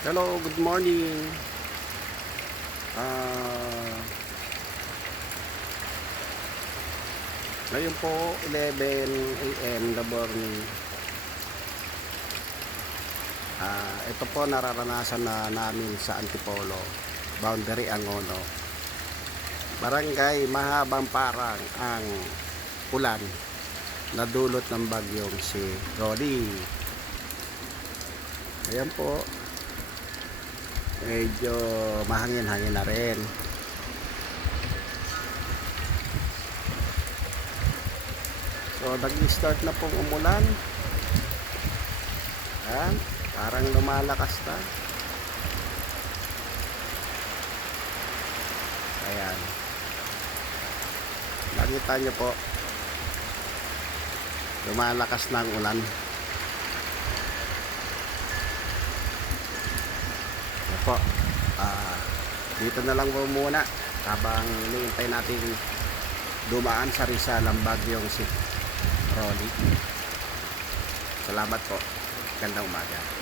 Hello, good morning. Ah, Ngayon po 11 AM the morning. Ito po nararanasan na namin sa Antipolo, Boundary Angono. Barangay Mahabang Parang ang ulan na dulot ng bagyong si Rolly. Ayan po, medyo mahangin-hangin na rin. So nag-start na pong umulan. Ayan, parang lumalakas na. Ayan, nakita nyo po, lumalakas na ang ulan. Ayan po, dito na lang po muna habang hinihintay natin dumaan sa Rizal ang bagyong si Rolly. Salamat po. Gandang umaga.